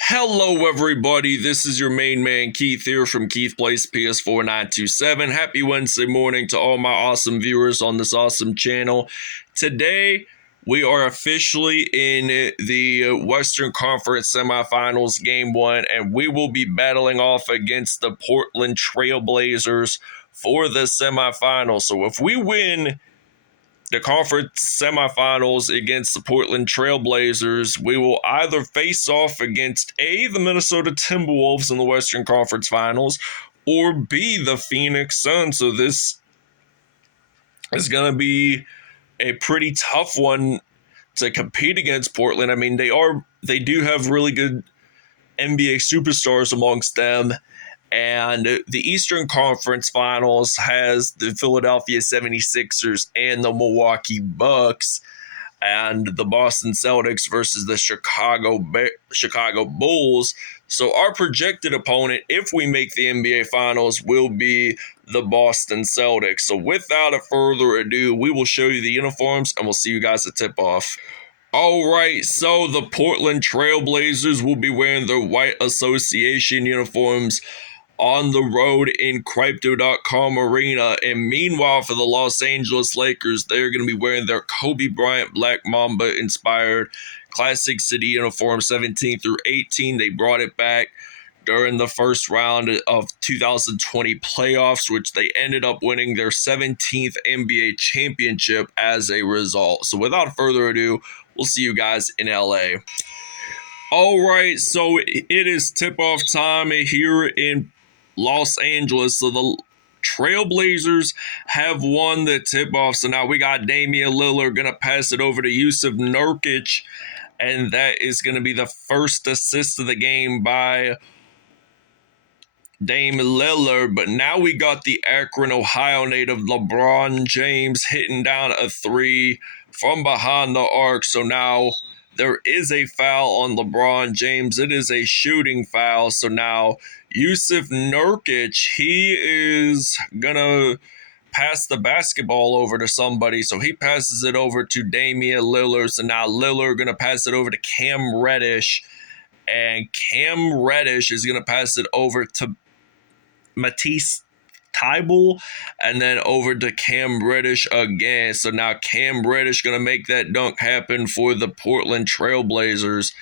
Hello, everybody. This is your main man, Keith, here from Keith Plays PS4 927. Happy Wednesday morning to all my awesome viewers on this awesome channel. Today, we are officially in the Western Conference semifinals, game one, and we will be battling off against the Portland Trail Blazers for the semifinals. So if we win the conference semifinals against the Portland Trail Blazers, we will either face off against A, the Minnesota Timberwolves in the Western Conference Finals, or B, the Phoenix Suns. So this is going to be a pretty tough one to compete against Portland. I mean, they do have really good NBA superstars amongst them. And the Eastern Conference Finals has the Philadelphia 76ers and the Milwaukee Bucks, and the Boston Celtics versus the Chicago Bulls. So our projected opponent, if we make the NBA Finals, will be the Boston Celtics. So without a further ado, we will show you the uniforms, and we'll see you guys at tip-off. All right, so the Portland Trail Blazers will be wearing their white association uniforms on the road in Crypto.com Arena. And meanwhile, for the Los Angeles Lakers, they're going to be wearing their Kobe Bryant Black Mamba inspired Classic City uniform 17 through 18. They brought it back during the first round of 2020 playoffs, which they ended up winning their 17th NBA championship as a result. So without further ado, we'll see you guys in LA. All right, so it is tip-off time here in Los Angeles. So the Trailblazers have won the tip-off. So now we got Damian Lillard going to pass it over to Jusuf Nurkic, and that is going to be the first assist of the game by Dame Lillard. But now we got the Akron, Ohio native LeBron James hitting down a three from behind the arc. So now there is a foul on LeBron James. It is a shooting foul. So now Jusuf Nurkic, he is going to pass the basketball over to somebody. So he passes it over to Damian Lillard. So now Lillard going to pass it over to Cam Reddish. And Cam Reddish is going to pass it over to Matisse Thybulle, and then over to Cam Reddish again. So now Cam Reddish going to make that dunk happen for the Portland Trail Blazers.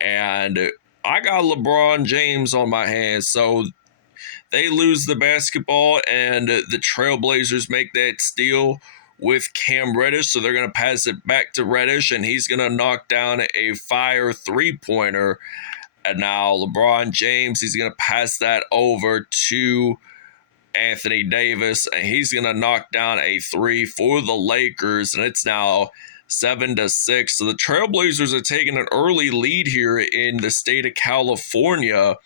And I got LeBron James on my hands. So they lose the basketball, and the Trail Blazers make that steal with Cam Reddish. So they're going to pass it back to Reddish, and he's going to knock down a fire three-pointer. And now LeBron James, he's going to pass that over to Anthony Davis, and he's going to knock down a three for the Lakers, and it's now 7-6. So the Trailblazers are taking an early lead here in the state of California.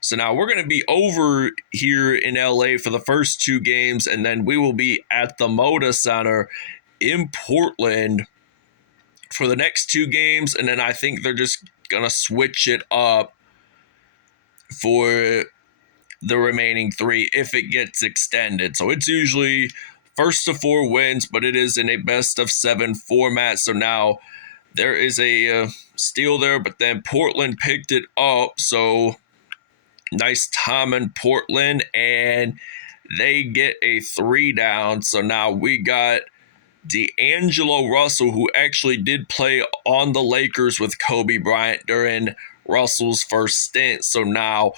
So now we're going to be over here in LA for the first two games, and then we will be at the Moda Center in Portland for the next two games, and then I think they're just going to switch it up for the remaining three if it gets extended. So it's usually first to four wins, but it is in a best of seven format. So now there is a steal there, but then Portland picked it up. So nice time in Portland, and they get a three down. So now we got D'Angelo Russell, who actually did play on the Lakers with Kobe Bryant during Russell's first stint. So now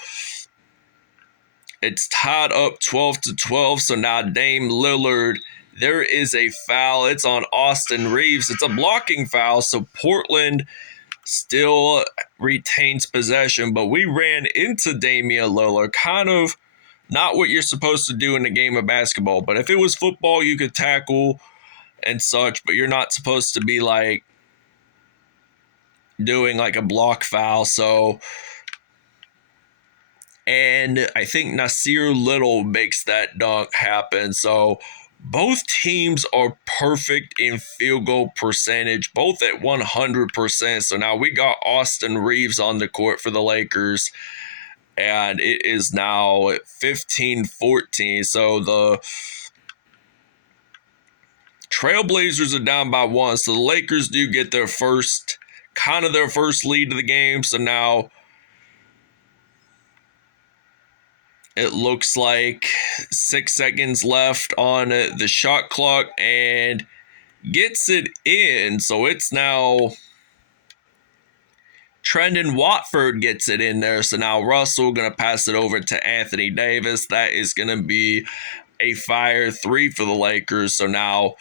it's tied up 12-12. So now Dame Lillard, there is a foul. It's on Austin Reaves. It's a blocking foul. So Portland still retains possession, but we ran into Damian Lillard. Kind of not what you're supposed to do in a game of basketball. But if it was football, you could tackle and such, but you're not supposed to be like doing like a block foul. So, and I think Nasir Little makes that dunk happen. So both teams are perfect in field goal percentage, both at 100%. So now we got Austin Reaves on the court for the Lakers, and it is now 15-14. So the Trailblazers are down by one. So the Lakers do get their first lead of the game. So now It looks like 6 seconds left on the shot clock and gets it in. So it's now Trendon Watford gets it in there. So now Russell going to pass it over to Anthony Davis. That is going to be a fire 3 for the Lakers. So now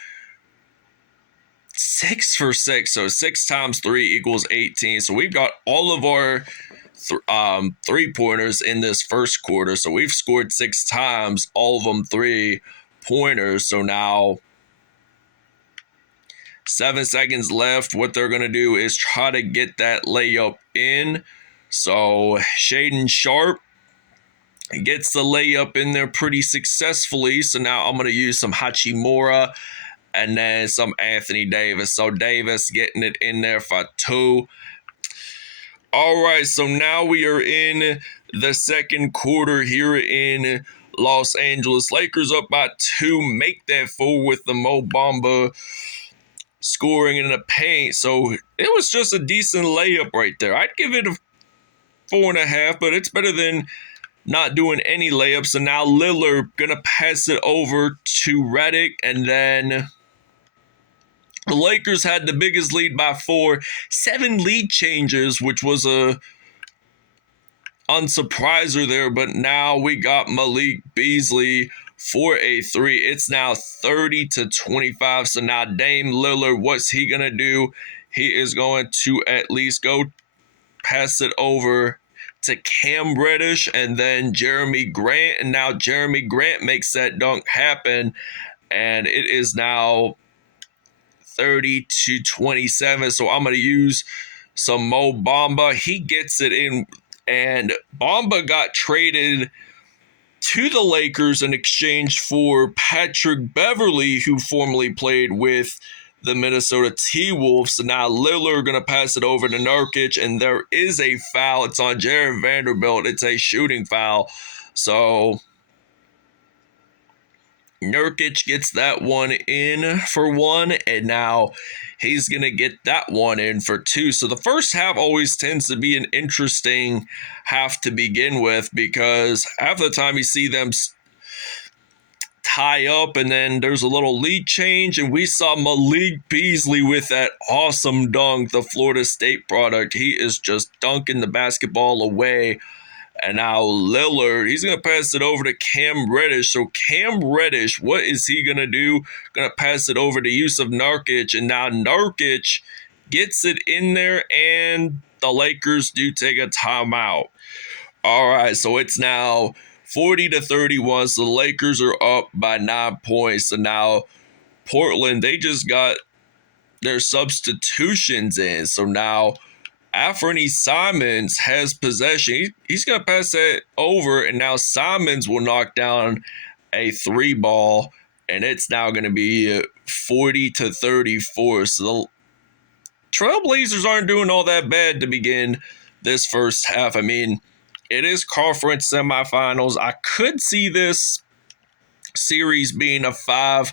6 for 6. So 6 times 3 equals 18. So we've got all of our 3-pointers in this first quarter. So we've scored 6 times, all of them 3-pointers. So now 7 seconds left. What they're going to do is try to get that layup in. So Shaedon Sharpe gets the layup in there pretty successfully. So now I'm going to use some Hachimura and then some Anthony Davis. So Davis getting it in there for 2. All right, so now we are in the second quarter here in Los Angeles. Lakers up by 2, make that 4 with the Mo Bamba scoring in the paint. So it was just a decent layup right there. I'd give it a 4.5, but it's better than not doing any layups. And now Lillard gonna pass it over to Redick, and then the Lakers had the biggest lead by 4. 7 lead changes, which was a unsurpriser there, but now we got Malik Beasley for a 3. It's now 30-25. So now Dame Lillard, what's he going to do? He is going to at least go pass it over to Cam Reddish and then Jeremy Grant. And now Jeremy Grant makes that dunk happen. And it is now 30-27. So I'm going to use some Mo Bamba. He gets it in. And Bamba got traded to the Lakers in exchange for Patrick Beverley, who formerly played with the Minnesota T-Wolves. So now Lillard going to pass it over to Nurkic, and there is a foul. It's on Jared Vanderbilt. It's a shooting foul. So Nurkic gets that one in for 1, and now he's going to get that one in for 2. So the first half always tends to be an interesting half to begin with, because half the time you see them tie up and then there's a little lead change, and we saw Malik Beasley with that awesome dunk, the Florida State product. He is just dunking the basketball away. And now Lillard, he's going to pass it over to Cam Reddish. So Cam Reddish, what is he going to do? Going to pass it over to Yusuf Nurkic. And now Nurkic gets it in there, and the Lakers do take a timeout. All right, so it's now 40-31. So the Lakers are up by 9 points. So now Portland, they just got their substitutions in. So now Anfernee Simons has possession. He's going to pass that over, and now Simons will knock down a 3 ball, and it's now going to be 40-34. So the Trailblazers aren't doing all that bad to begin this first half. I mean, it is conference semifinals. I could see this series being a 5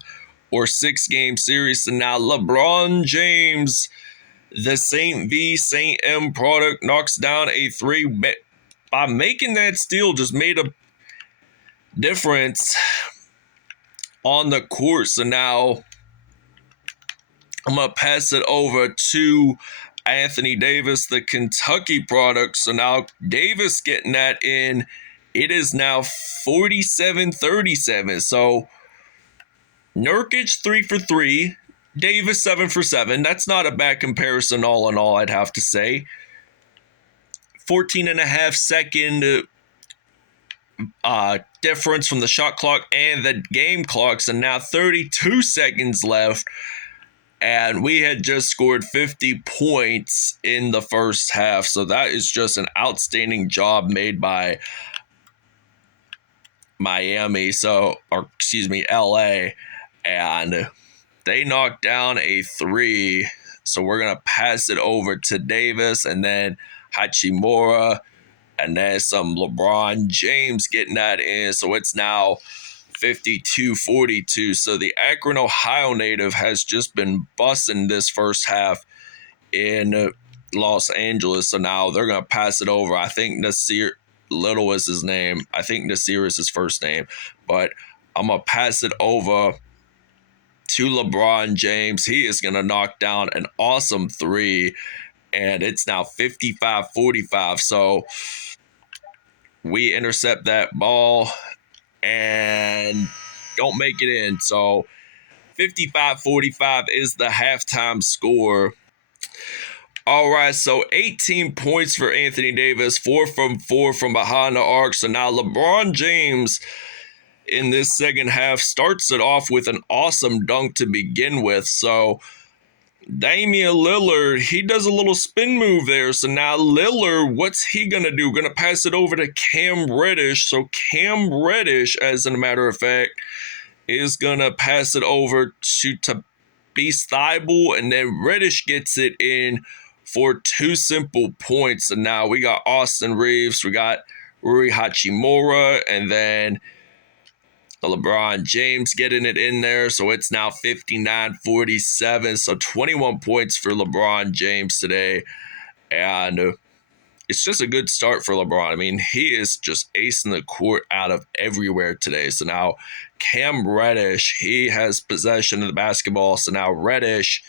or 6 game series. And now LeBron James, the Saint V, Saint M product, knocks down a 3 by making that steal. Just made a difference on the court. So now I'm going to pass it over to Anthony Davis, the Kentucky product. So now Davis getting that in. It is now 47-37. So Nurkic 3 for 3. Davis 7 for 7. That's not a bad comparison all in all, I'd have to say. 14.5 second difference from the shot clock and the game clocks, and now 32 seconds left. And we had just scored 50 points in the first half. So that is just an outstanding job made by Miami. LA. And they knocked down a 3. So we're going to pass it over to Davis, and then Hachimura, and then some LeBron James getting that in. So it's now 52-42. So the Akron, Ohio native has just been busting this first half in Los Angeles. So now they're going to pass it over. I think Nasir Little is his name. I think Nasir is his first name. But I'm going to pass it over to LeBron James. He is going to knock down an awesome three. And it's now 55-45. So we intercept that ball and don't make it in. So 55-45 is the halftime score. All right, so 18 points for Anthony Davis, 4 from 4 from behind the arc. So now LeBron James in this second half starts it off with an awesome dunk to begin with. So Damian Lillard, he does a little spin move there. So now Lillard, what's he going to do? Going to pass it over to Cam Reddish. So Cam Reddish, as a matter of fact, is going to pass it over to Beast Thibault, and then Reddish gets it in for 2 simple points. And now we got Austin Reeves, we got Rui Hachimura, and then LeBron James getting it in there. So it's now 59-47. So 21 points for LeBron James today. And it's just a good start for LeBron. I mean, he is just acing the court out of everywhere today. So now Cam Reddish, he has possession of the basketball. So now Reddish,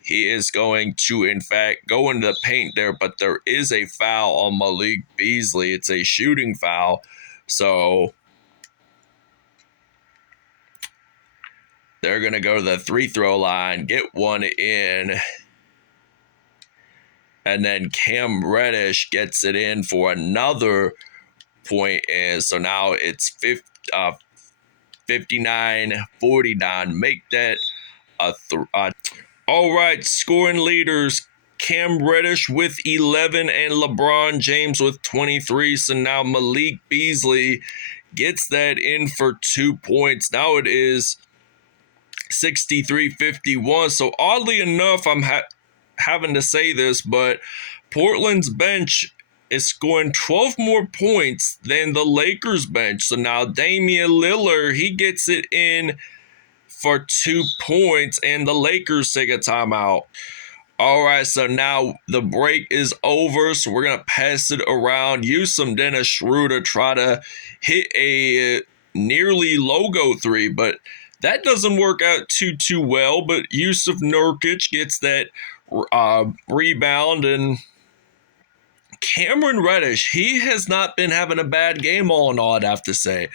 he is going to, in fact, go into the paint there. But there is a foul on Malik Beasley. It's a shooting foul. So they're going to go to the free throw line, get one in. And then Cam Reddish gets it in for another point in. So now it's 59-49. Make that a all right, scoring leaders. Cam Reddish with 11 and LeBron James with 23. So now Malik Beasley gets that in for 2 points. Now it is 63-51. So oddly enough, I'm having to say this, but Portland's bench is scoring 12 more points than the Lakers bench. So now Damian Lillard, he gets it in for 2 points, and the Lakers take a timeout. All right, so now the break is over, so we're going to pass it around. Use some Dennis Schroeder, try to hit a nearly logo three, but that doesn't work out too well. But Jusuf Nurkic gets that rebound, and Cameron Reddish, he has not been having a bad game all in all, I'd have to say.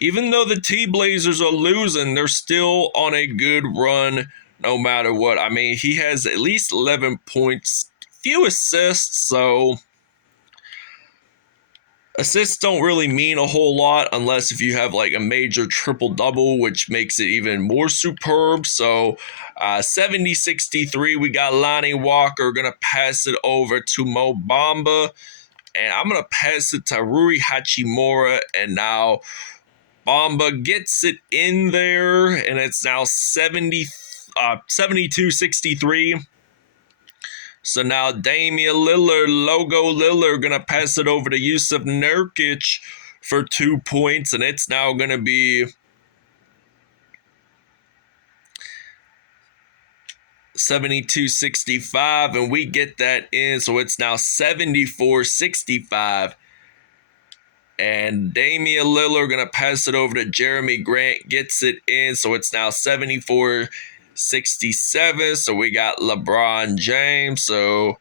Even though the T-Blazers are losing, they're still on a good run no matter what. I mean, he has at least 11 points, few assists, so assists don't really mean a whole lot unless if you have like a major triple-double, which makes it even more superb. So 70-63, we got Lonnie Walker going to pass it over to Mo Bamba, and I'm going to pass it to Rui Hachimura, and now Bamba gets it in there, and it's now 72-63. So now Damian Lillard, Logo Lillard, going to pass it over to Jusuf Nurkic for 2 points, and it's now going to be 72-65, and we get that in, so it's now 74-65. And Damian Lillard going to pass it over to Jeremy Grant, gets it in, so it's now 74-67. So we got LeBron James. So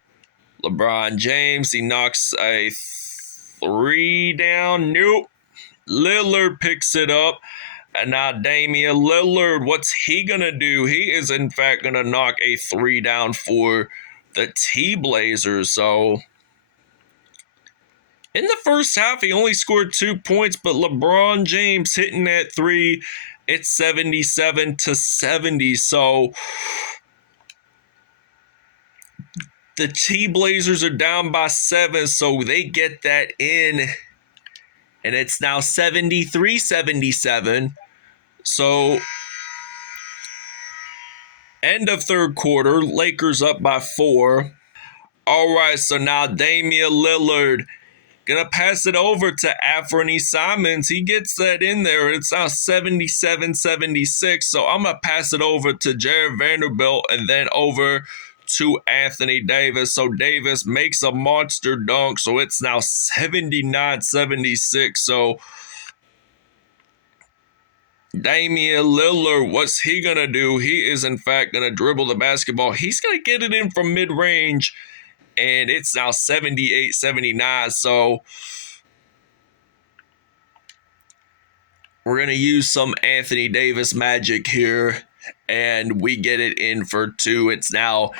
LeBron James, he knocks a three down. Nope. Lillard picks it up. And now Damian Lillard, what's he going to do? He is, in fact, going to knock a three down for the T-Blazers. So in the first half, he only scored 2 points, but LeBron James hitting that three, it's 77-70. So the T-Blazers are down by 7, so they get that in, and it's now 73-77. So end of third quarter, Lakers up by 4. All right, so now Damian Lillard gonna pass it over to Anthony Simons. He gets that in there. It's now 77-76. So I'm gonna pass it over to Jared Vanderbilt and then over to Anthony Davis. So Davis makes a monster dunk. So it's now 79-76. So Damian Lillard, what's he going to do? He is, in fact, going to dribble the basketball. He's going to get it in from mid-range, and it's now 78-79. So we're going to use some Anthony Davis magic here, and we get it in for two. It's now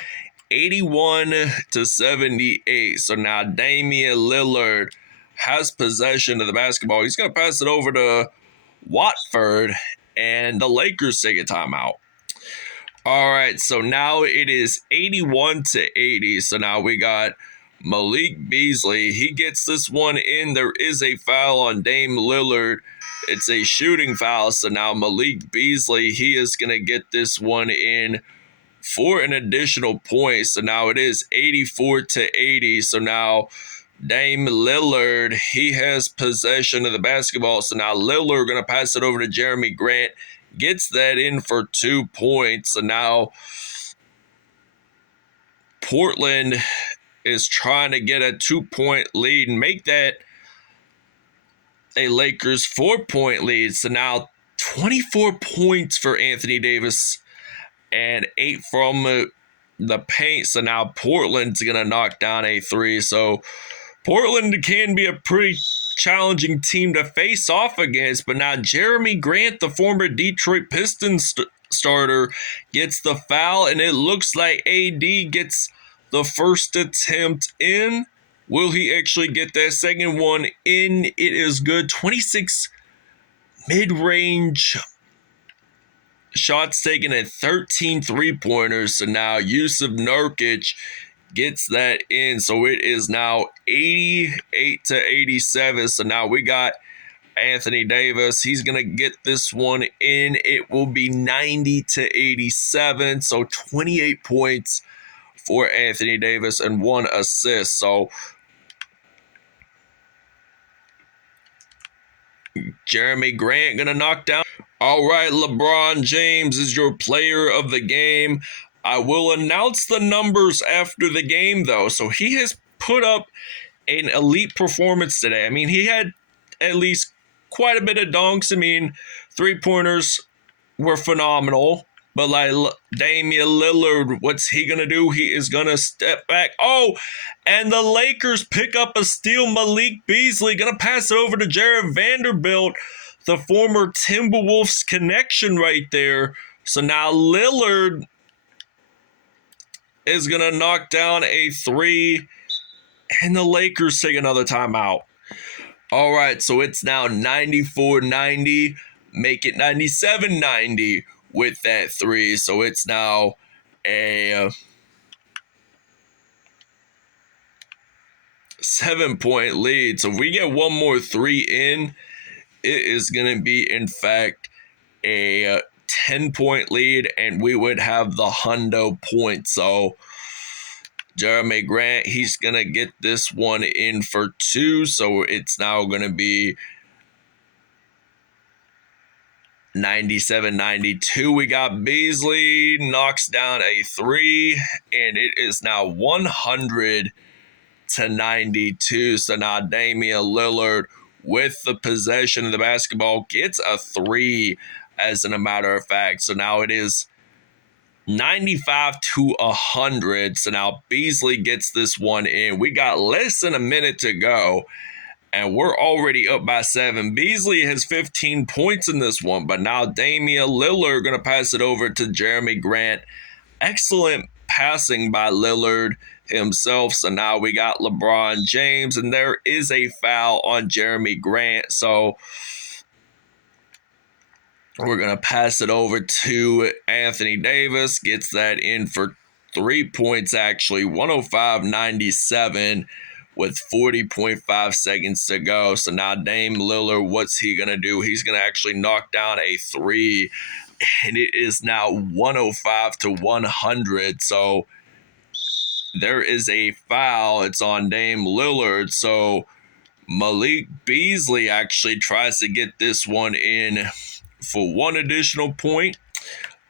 81-78. So now Damian Lillard has possession of the basketball. He's going to pass it over to Watford, and the Lakers take a timeout. All right, so now it is 81-80. So now we got Malik Beasley. He gets this one in. There is a foul on Dame Lillard. It's a shooting foul. So now Malik Beasley, he is going to get this one in for an additional point. So now it is 84-80. So now Dame Lillard, he has possession of the basketball. So now Lillard going to pass it over to Jeremy Grant. Gets that in for 2 points. So now Portland is trying to get a 2-point lead and make that a Lakers 4-point lead. So now 24 points for Anthony Davis and 8 from the paint. So now Portland's going to knock down a 3. So Portland can be a pretty challenging team to face off against, but now Jeremy Grant, the former Detroit Pistons starter, gets the foul, and it looks like AD gets the first attempt in. Will he actually get that second one in? It is good. 26 mid-range shots taken at 13 three-pointers. So now Jusuf Nurkic gets that in. So it is now 88-87. So now we got Anthony Davis. He's going to get this one in. It will be 90-87. So 28 points for Anthony Davis and 1 assist. So Jeremy Grant going to knock down. All right, LeBron James is your player of the game. I will announce the numbers after the game, though. So he has put up an elite performance today. I mean, he had at least quite a bit of dunks. I mean, three-pointers were phenomenal. But like Damian Lillard, what's he going to do? He is going to step back. Oh, and the Lakers pick up a steal. Malik Beasley going to pass it over to Jared Vanderbilt, the former Timberwolves connection right there. So now Lillard is going to knock down a 3, and the Lakers take another timeout. All right, so it's now 94-90. Make it 97-90 with that 3. So it's now a 7-point lead. So if we get one more 3 in, it is going to be, in fact, a 10-point lead, and we would have the hundo point. So Jeremy Grant, he's going to get this one in for 2. So it's now going to be 97-92. We got Beasley, knocks down a 3, and it is now 100-92. So now Damian Lillard, with the possession of the basketball, gets a 3, as in a matter of fact. So now it is 95-100. So now Beasley gets this one in. We got less than a minute to go, and we're already up by 7. Beasley has 15 points in this one, but now Damian Lillard going to pass it over to Jeremy Grant. Excellent passing by Lillard himself. So now we got LeBron James, and there is a foul on Jeremy Grant. So we're going to pass it over to Anthony Davis. Gets that in for 3 points, actually. 105-97 with 40.5 seconds to go. So now Dame Lillard, what's he going to do? He's going to actually knock down a 3, and it is now 105-100. So there is a foul. It's on Dame Lillard. So Malik Beasley actually tries to get this one in for 1 additional point.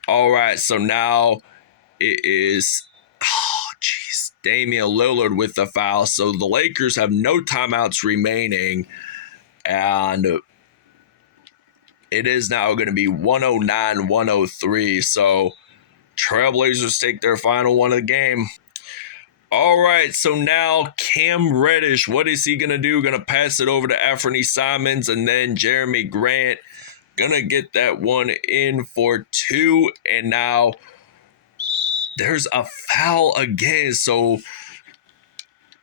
All right, so now it is Damian Lillard with the foul. So the Lakers have no timeouts remaining. And it is now going to be 109-103. So Trailblazers take their final one of the game. All right, so now Cam Reddish, what is he going to do? Going to pass it over to Anthony Simons, and then Jeremy Grant going to get that one in for two. And now there's a foul again. So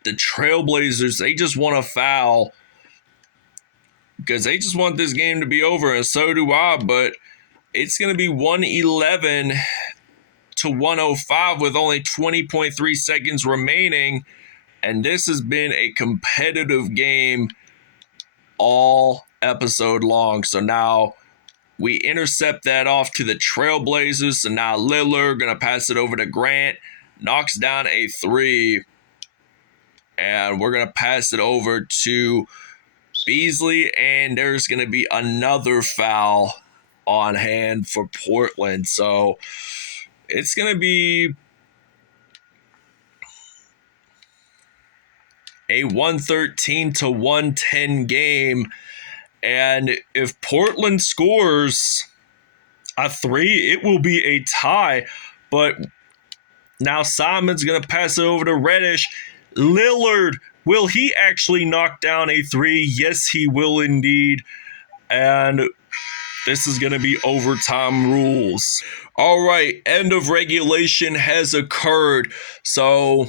the Trailblazers, they just want a foul because they just want this game to be over, and so do I. But it's going to be 111 to 105 with only 20.3 seconds remaining. And this has been a competitive game all episode long. So now we intercept that off to the Trailblazers. So now Lillard going to pass it over to Grant. Knocks down a three. And we're going to pass it over to Beasley. And there's going to be another foul on hand for Portland. So it's going to be a 113 to 110 game. And if Portland scores a three, it will be a tie. But now Simon's going to pass it over to Reddish. Lillard, will he actually knock down a three? Yes, he will indeed. And this is going to be overtime rules. All right, end of regulation has occurred. So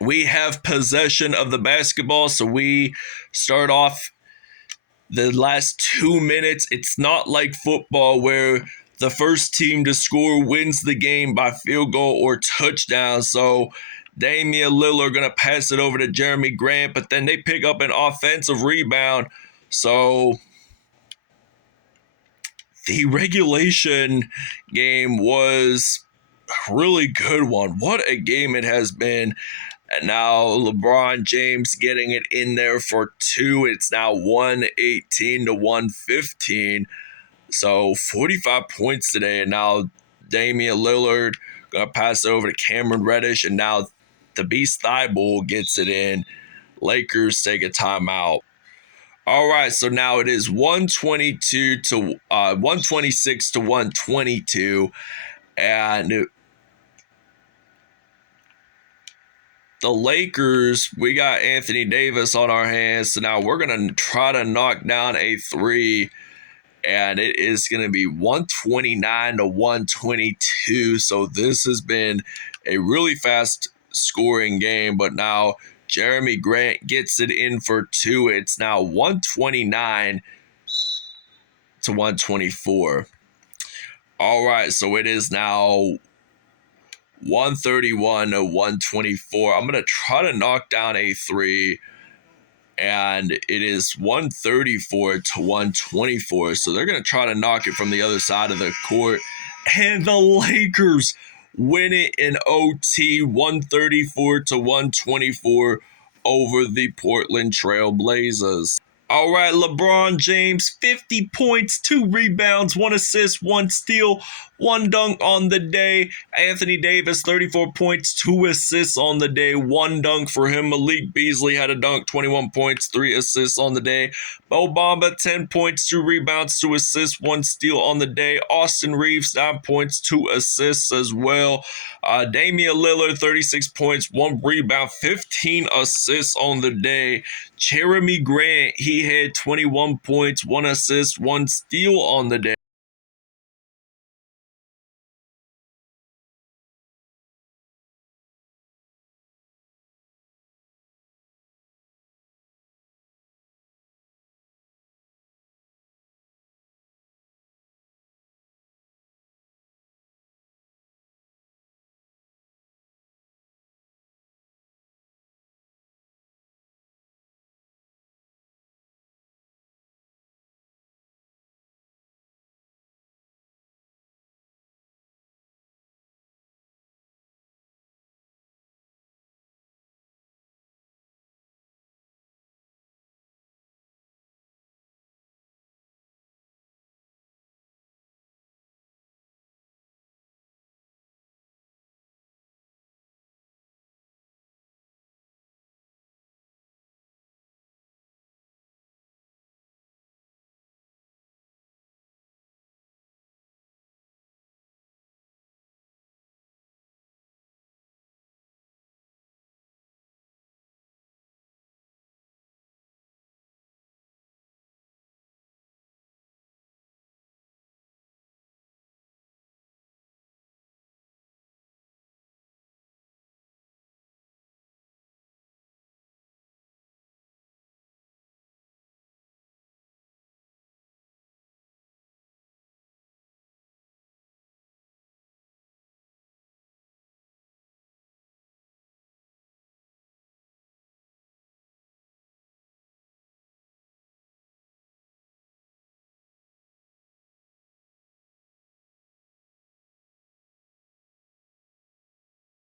we have possession of the basketball. So we start off the last 2 minutes. It's not like football where the first team to score wins the game by field goal or touchdown. So Damian Lillard going to pass it over to Jeremy Grant, but then they pick up an offensive rebound. So the regulation game was a really good one. What a game it has been. And now LeBron James getting it in there for two. It's now 118 to 115. So 45 points today. And now Damian Lillard going to pass it over to Cameron Reddish. And now the Beast Thibault gets it in. Lakers take a timeout. All right, so now it is 126 to 122, and the Lakers, we got Anthony Davis on our hands, so now we're going to try to knock down a three, and it is going to be 129 to 122, so this has been a really fast scoring game, but now Jeremy Grant gets it in for two. It's now 129 to 124. All right, so it is now 131 to 124. I'm going to try to knock down a three, and it is 134 to 124. So they're going to try to knock it from the other side of the court. And the Lakers win it in OT, 134 to 124 over the Portland Trail Blazers. All right, LeBron James, 50 points, 2 rebounds, 1 assist, 1 steal, 1 dunk on the day. Anthony Davis, 34 points, 2 assists on the day, 1 dunk for him. Malik Beasley had a dunk, 21 points, 3 assists on the day. Mo Bamba, 10 points, 2 rebounds, 2 assists, 1 steal on the day. Austin Reeves, 9 points, 2 assists as well. Damian Lillard, 36 points, 1 rebound, 15 assists on the day. Jeremy Grant, he had 21 points, 1 assist, 1 steal on the day.